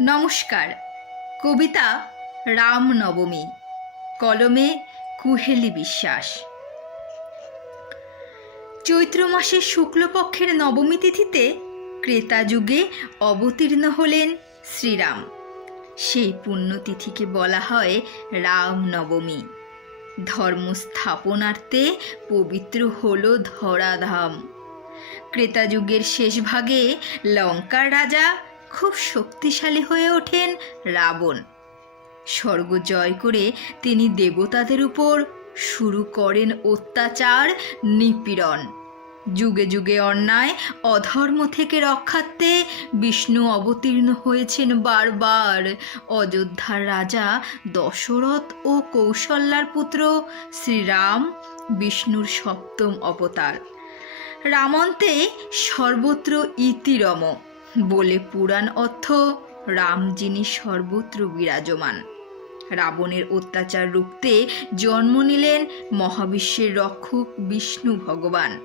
নমস্কার। কবিতা রামনবমী, কলমে কুহেলি বিশ্বাস। চৈত্র মাসের শুক্লপক্ষের নবমী তিথিতে ক্রেতা যুগে অবতীর্ণ হলেন শ্রীরাম। সেই পুণ্যতিথিকে বলা হয় রামনবমী। ধর্ম স্থাপনার্থে পবিত্র হল ধরাধাম। ক্রেতা যুগের শেষ ভাগে লঙ্কার রাজা খুব শক্তিশালী হয়ে ওঠেন রাবণ। স্বর্গ জয় করে তিনি দেবতাদের উপর শুরু করেন অত্যাচার, নিপীড়ন। যুগে যুগে অন্যায় অধর্ম থেকে রক্ষার্থে বিষ্ণু অবতীর্ণ হয়েছেন বারবার। অযোধ্যার রাজা দশরথ ও কৌশল্যার পুত্র শ্রীরাম বিষ্ণুর সপ্তম অবতার। রামন্তে সর্বত্র ইতিরম বলে পুরাণ অর্থ রাম যিনি সর্বত্র বিরাজমান। রাবণের অত্যাচার রুখতে জন্ম নিলেন মহাবিশ্বের রক্ষক বিষ্ণু ভগবান।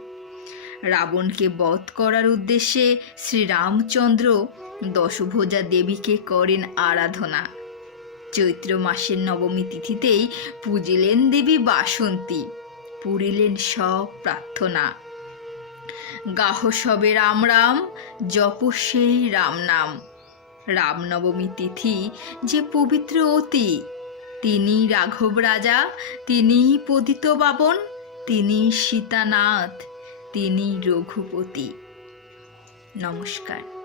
রাবণকে বধ করার উদ্দেশ্যে শ্রীরামচন্দ্র দশভুজা দেবীকে করেন আরাধনা। চৈত্র মাসের নবমী তিথিতেই পূজিলেন দেবী বাসন্তী, পুরিলেন সব প্রার্থনা। গাহ সবে রাম রাম, জপ সেই রাম নাম। রামনবমী তিথি যে পবিত্র অতি, তিনি রাঘব রাজা, তিনি পতিত পাবন, তিনি সীতানাথ, তিনি রঘুপতি। নমস্কার।